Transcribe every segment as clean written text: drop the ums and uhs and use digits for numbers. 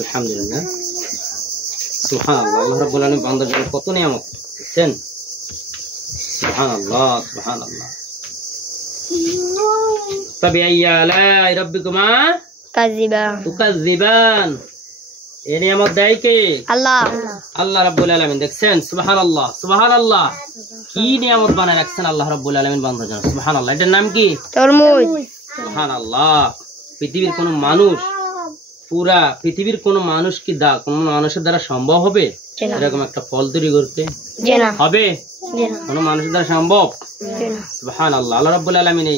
আলহামদুলিল্লাহ, সুবহানাল্লাহ। আল্লাহ রাব্বুল আলামিন বান্দার জন্য কত নিয়ামত দিচ্ছেন। সুবহানাল্লাহ, সুবহানাল্লাহ। ফাবিআইয়ি আলাই রাব্বিকুমা তুকাজ্জিবান। এই নিয়ামত দেয় কে? আল্লাহ। আল্লাহ রাব্বুল আলামিন। দেখছেন? সুবহানাল্লাহ, সুবহানাল্লাহ। কি নিয়ামত বানায় রাখছেন আল্লাহ রাব্বুল আলামিন বান্দার জন্য। সুবহানাল্লাহ। এটার নাম কি? তরমুজ। সুবহানাল্লাহ। পৃথিবীর কোন মানুষ, পুরা পৃথিবীর কোন মানুষ কি কোন মানুষের দ্বারা সম্ভব হবে এরকম একটা ফল তৈরি করতে? হবে? কোন মানুষের দ্বারা সম্ভব? সুবহানাল্লাহ। আল্লাহ রাব্বুল আলামিন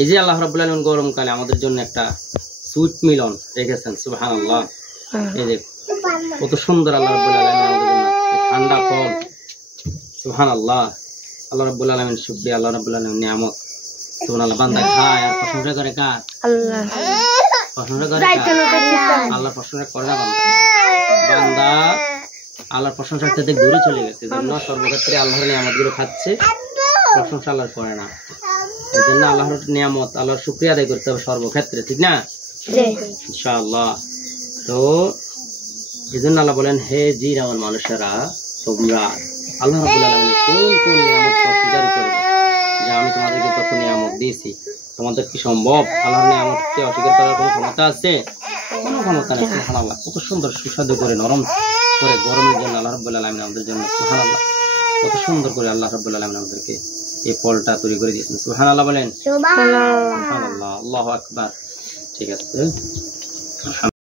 এই যে আল্লাহ রাব্বুল আলামিন গরমকালে আমাদের জন্য একটা সুইট মিলন রেখেছেন। সুবহানাল্লাহ। এই যে কত সুন্দর আল্লাহ রাব্বুল আলামিন আমাদের জন্য ঠান্ডা ফল। সুবহানাল্লাহ। আল্লাহ রাব্বুল আলামিন শুকরিয়া, আল্লাহ রাব্বুল আলামিন নিয়ামত। সুবহানাল্লাহ। বান্দা খায় আর প্রশংসা করে কার? আল্লাহ। প্রশংসা করে কার? আল্লাহ প্রশংসা করে না বান্দা। বান্দা আল্লাহর প্রশংসা থেকে দূরে চলে গেছে, জন্য সর্বক্ষেত্রে আল্লাহর নিয়ামতগুলো খাচ্ছে, প্রশংসা আল্লাহর করে না। এই জন্য আল্লাহর নিয়ামত, আল্লাহর শুকরিয়া আদায় করতে হবে সর্বক্ষেত্রে, ঠিক না? ইনশাআল্লাহ। তো এই জন্য আল্লাহ বলেন, হে জিন আমার মানুষেরা, তোমরা আল্লাহ রাব্বুল আলামিনের কোন কোন নিয়ামত অস্বীকার করবে, যে আমি তোমাদেরকে কত নিয়ামত দিয়েছি, তোমাদের কি সম্ভব আল্লাহর নিয়ামতকে অস্বীকার করার কোনো ক্ষমতা আছে? কোনো ক্ষমতা নেই। সুবহানাল্লাহ। কত সুন্দর সুস্বাদু করে নরম করে গরমের জন্য আল্লাহ রাব্বুল আলামিন আমাদের জন্য, সুবহানাল্লাহ, কত সুন্দর করে আল্লাহ রাব্বুল আলামিন আমাদেরকে এই ফলটা তৈরি করে দিয়েছেন। সুবহানাল্লাহ বলেন। সুবহানাল্লাহ, আল্লাহু আকবার। ঠিক আছে।